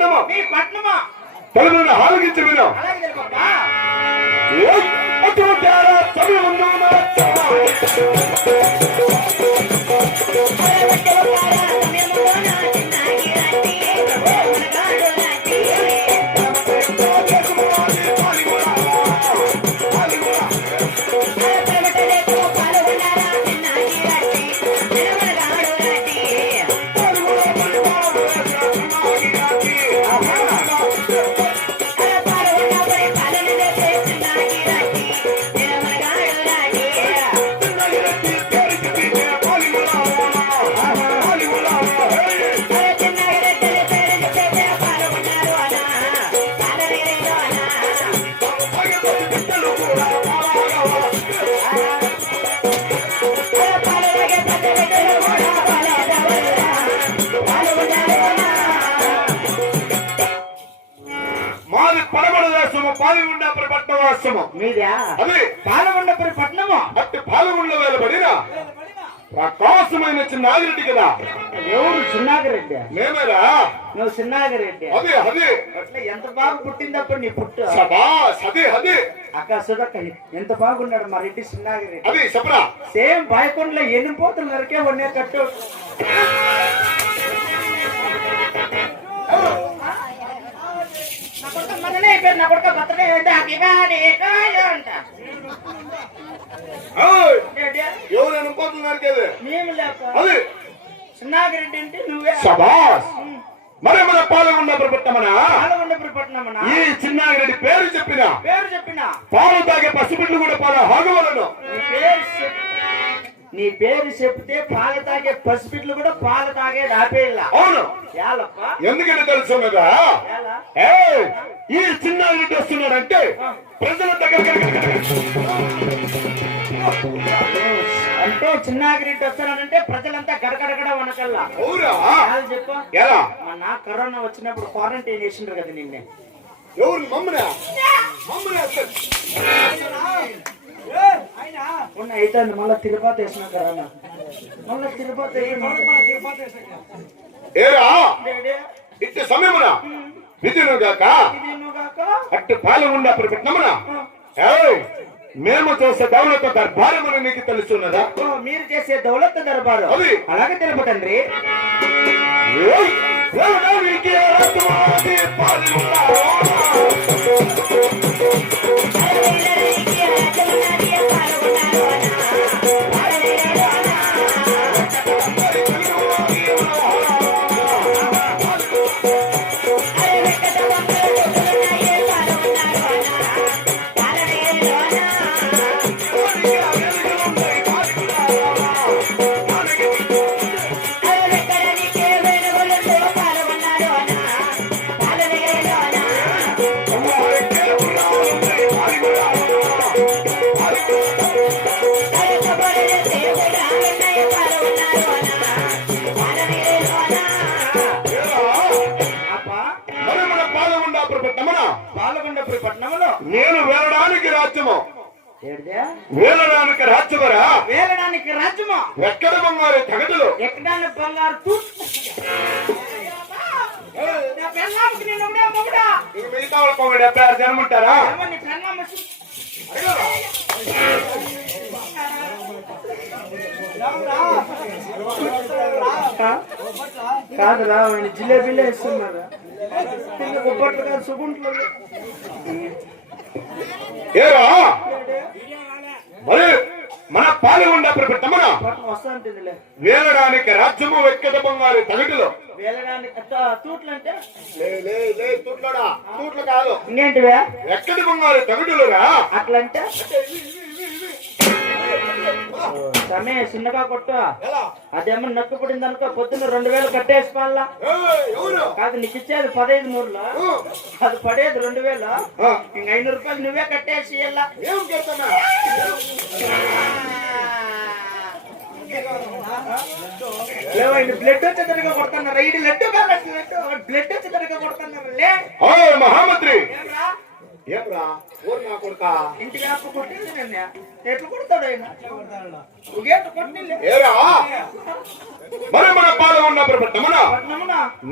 పట్నము? మీ పట్నమా? తెలుగును ఆలోచించి విను అలాగే తెలుపబ్బా ఏయ్! అటువంటి సమయం దేశము పాల్గొండ పట్టణవాసము మీదా? అది పాలకొండపురి పట్నము అట్టి పాల్గొండ వేలబడిన? ప్రకాశమైన చిన్న ఆగిరెడ్డి కదా. ఎవరు చిన్నాగిరెడ్డి? మేమేరా? నువ్వు చిన్నాగిరెడ్డి. అదే అదే. అట్లా ఎంత బాగా పుట్టిందప్పుడు నీ పుట్టు? సబాస్ అదే అదే. అక్క సుధక్క ఎంత బాగున్నాడు మా రెడ్డి చిన్నాగిరెడ్డి. అది చెప్పరా. సేమ్ బాయకొండలో ఎన్ని పోతులు నరికే వన్నే కట్టు కొడుకు మొన్ననే నా కొడుకు బర్త్డే birthday to you అంట. ఎవరైనా పోతులు నరికేది? మేము లేక. అది. చిన్నాగిరెడ్డి అంటే నువ్వే. సబాస్ మరి మన పాల్గొండ పెట్టమనా పాలకొండపురి పట్నమనా ఈ చిన్నాగిరెడ్డి పేరు చెప్పిన? పేరు చెప్పిన? పాలు తాగే పసిబిడ్లు కూడా పాలు హాగవలను. పేరు నీ పేరు చెప్తే పాలు తాగే పసిపిట్లు కూడా పాలు తాగేది ఆపేయాల అవును. ఎందుకంటే తెలుసు! ఈ చిన్నాగిరెడ్డి వస్తున్నాడంటే ప్రజల దగ్గర అంటే చిన్నాగిరెడ్డి వస్తున్నాడంటే ప్రజలంతా గడగడగడ వనకల్లా. చెప్పు? మొన్న కరోనా వచ్చినప్పుడు క్వారంటైన్ చేసిండ్రు కదా నిన్నే. ఎవరు మమ్మనా మమ్మనా అయితే మళ్ళీ తిరుపతి వేసిన కరోనా మళ్ళీ తిరుపతి ఇచ్చే సమయమున? విధిను గాక అట్టి పెట్టినమున? ఏయ్! మేము చేసే దౌలత దర్బారమని నీకు తెలుసున్నదా? ఓ, మీరు చేసే దౌలత్ దర్బారు. అలాగే తెలుపు తండ్రి పాలకొండపురి పట్టణంలో నేను వేలడానికి రాజ్యము. వేలడానికి రాజ్యమరా? వేలడానికి రాజ్యమా. ఎక్కడ బంగారు తగదులు ఎక్కడానికి బంగారు మిగతా డెబ్బై ఆరు కాదురా వాడిని జిలేబీలే ఇస్తున్నారు కింద బొబ్బట్లు కాదు సుగుంట్లు ఏరా మరి మన పాల్గొండ వేలడానికి రాజ్యము వెక్కద బంగారు తగటులు. తూట్లు కాదు. ఎక్కడి బంగారు తగటులురా? అట్లంటే? సమయ చిన్నగా కొట్టు. అదేమో నక్కు పడింది అనుకో పొద్దున్న రెండు వేలు కట్టేసుకోవాలా కాదు నీకు ఇచ్చేది పదహైదు మూడులో? ఊ, అది పడేది రెండు వేలు? ఇంక ఐదు రూపాయలు నువ్వే కట్టేసి బ్లడ్ వచ్చేసరిగా కొడుతున్నారు. ఇది లడ్డు కాదు బ్లడ్ వచ్చేసరిగా కొడుతున్నారు. లే. ఓ మహామంత్రి. ఏమ్రా? ఏమ్రా ఊరు నా కొడుకా. ఇంటి వ్యాప కొట్టింది నిన్న. ఎట్లు కొడతాడు ఆయన? ఉగేట కొట్టింది. ఏరా? మరి మన పాల్గొన్న పట్నమున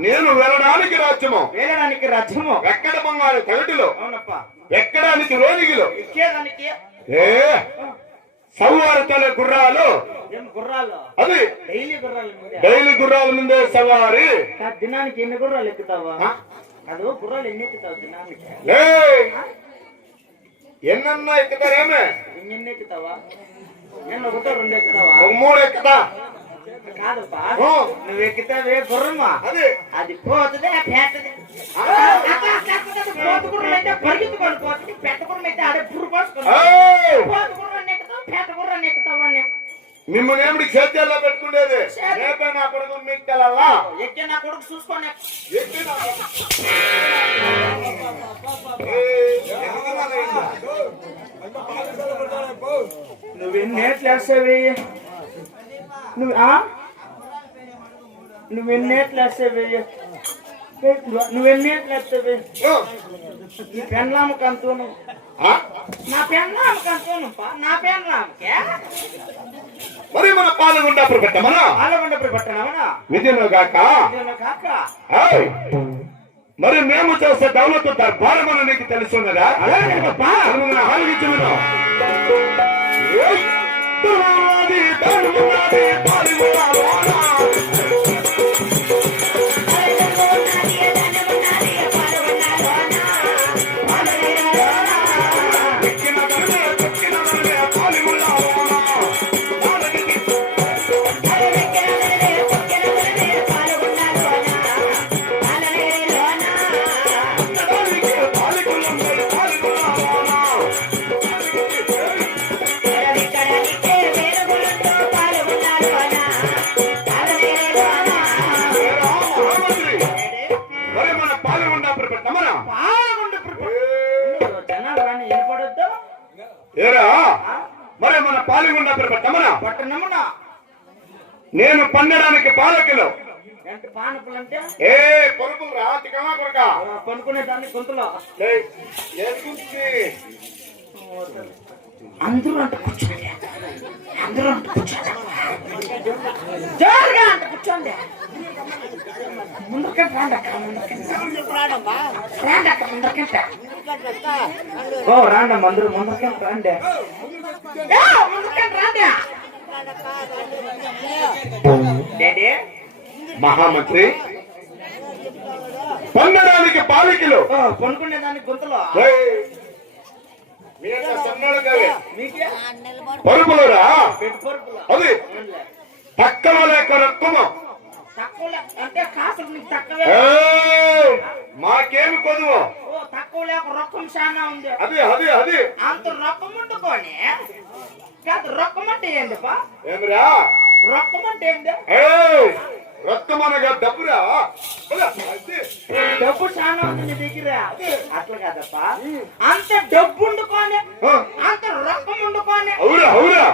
నేను వెళ్ళడానికి రాజ్యము. వేలడానికి రథము ఎక్కడ బంగారు తగటిలో? ఎక్కడానికి రోగిలో? ఎక్కేదానికి ఏ? సవ్వారు తల గుర్రాలు? అది డైలీ గుర్రాలు మీదే. డైలీ గుర్రాల ముందే సవారి. దినానికి ఎన్ని గుర్రాలు ఎక్కుతావా? అది గుర్రాలు ఎన్ని ఎక్కుతావు దినానికి? ఎక్కుతారేమే ఎన్ని ఎన్ని ఎక్కుతావా? నేను ఒకటో రెండు ఎక్కుతావా? మూడు ఎక్కుతా. కాదప్పా. నువ్వు ఎక్కితావే గుర్రమా అది. అది పోతుంది పెట్టది పోతు గుర్రం అయితే పరిగెత్తుకొని పోతుంది పెట్ట గుర్రం అయితే ఆడే పురు పోసుకొని. ఏయ్! పోతు గుర్రాన్ని ఎక్కుతావు పెట్ట గుర్రాన్ని ఎక్కుతావు అని మిమ్మల్ని ఏమిటి చేతుల్లో పెట్టుకునేది? రేపే నా కొడుకు మీకు తెలవా ఎక్కే నా కొడుకు చూసుకొని ఎక్కి నా కొడుకు. ఏయ్, ఎందుకన్నా లేదు? నువ్వు ఎన్ని ఏట్లు వేస్తావి నువ్వు ఆ? నువ్వు ఎన్ని ఏట్లు వేస్తావి నువ్వు ఎన్ని ఏట్లు వేస్తావి ఓ, ఈ పెన్లామకి అంతూను ఆ? నా పెన్లామకి అంతూను నా పెన్లామకే? మరి మన పాల్గొండ పెట్టమనా? ఆలగుండప్పుడు పట్టణమనా కాక? ఏయ్! మరి మేము చేసే దౌలత్ దర్బారమని నీకు తెలుసున్నదా? అలాగే ఏరా? మరి మన పాల్గొండ పెట్టమనా పట్టణమున? నేను పండడానికి పాలకిలో. ఏ రా తికమా కొనుక్కునే దాన్ని గొంతులో. అందరూ అంట కూర్చోండి అందరూ జోరుగా అంట కూర్చోండి. ముందుకంట రాండి అక్క ముందుకంట రాండి అక్క ముందుకంట ఓ రాండి అందరూ ముందుకంట రాండి. రాండి. డాడీ మహామంత్రి పండడానికి పాలకిలో ఓ కొనుక్కునే దాన్ని గొంతులో పరుపులురా అది లేక తక్కువ తక్కువే. ఏయ్! మాకేమి కొదువు? ఓ తక్కువ లేక రొక్కం చాలా ఉంది. అది అది అది. అంత రొక్కం ఉండుకొని. కాదు రొక్కం అంటే ఏంటిపా ఏమిరా? రొక్కం అంటే ఏంటి అనగా డబ్బురా. డబ్బు చాలా ఉంది దగ్గర. అట్లా కాదప్పా. అంత డబ్బు ఉండుకొని అంత రొక్కం ఉండుకొని. అవురా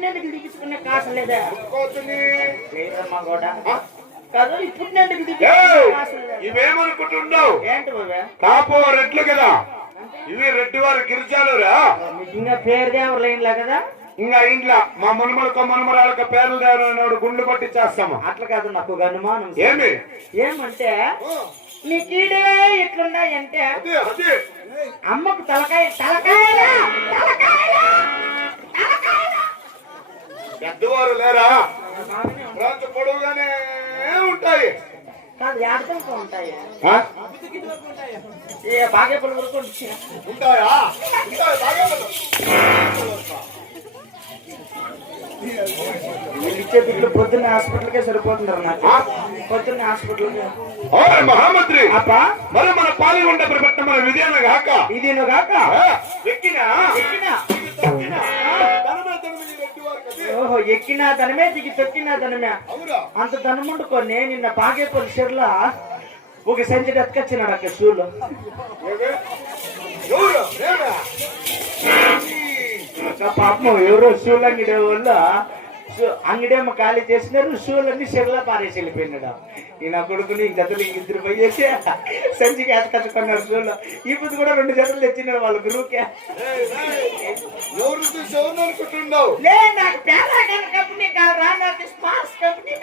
నేను దిగించుకునే కాసు లేదా. లేదమ్మా కూడా కాదు ఇప్పుడు ఇవేమనుకుంటున్నావు? కాపు రెడ్లు కదా. ఇవి రెడ్డి వారి గిరిజాలురా. మీకు ఇంకా పేరు దేవరు లేనిలా కదా? ఇంకా ఇంట్లో మా మనుమలకు మనుమరాలకు పేర్లు దేవనాడు గుండు కొట్టి చేస్తాము. అట్లా కాదు నాకు అనుమానం. ఏమి? ఏమంటే నీ కీడే అదే అమ్మకు తలకాయ తలకాయలా పెద్దవారు లేరా? పొడవుగానే ఉంటాయి. ఉంటాయి. ఉంటాయా? బాగా ఇచ్చే పొద్దున్న హాస్పిటల్కే సరిపోతున్నారు నాకు పొద్దున్న హాస్పిటల్కి. ఓయ్ మహామంత్రి! అప్పా మరి మన పాల్గొండ కాక? కాక? ఎక్కినా. ఓహో ఎక్కినా ధనమే దిగి తొక్కినా ధనమే. అంత ధనముండుకొని నిన్న బాగేపల్లి షెర్లా ఒక సెంచరీ ఎత్తుకొచ్చినాడు అక్కడ షూలో? పాపం ఎవరో షూలు అంగడి వల్ల షూ అంగడేమో ఖాళీ చేసినారు షూలన్నీ షెర్లా పారేసి వెళ్ళిపోయినాడు. ఈ నా కొడుకుని జతలు ఇంక ఇద్దరు పోయేసి సంచికి ఎత్తుకొచ్చుకున్నారు షూలు ఈ పొద్దు కూడా రెండు జతలు తెచ్చినారు వాళ్ళ గురువుకే. ఎవరు చూసి లే నాకు పేరాగన్ కంపెనీ కావాలరా నాకు స్పార్క్స్ కంపెనీ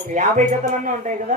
ఒక యాభై జతలన్నా ఉంటాయి కదా.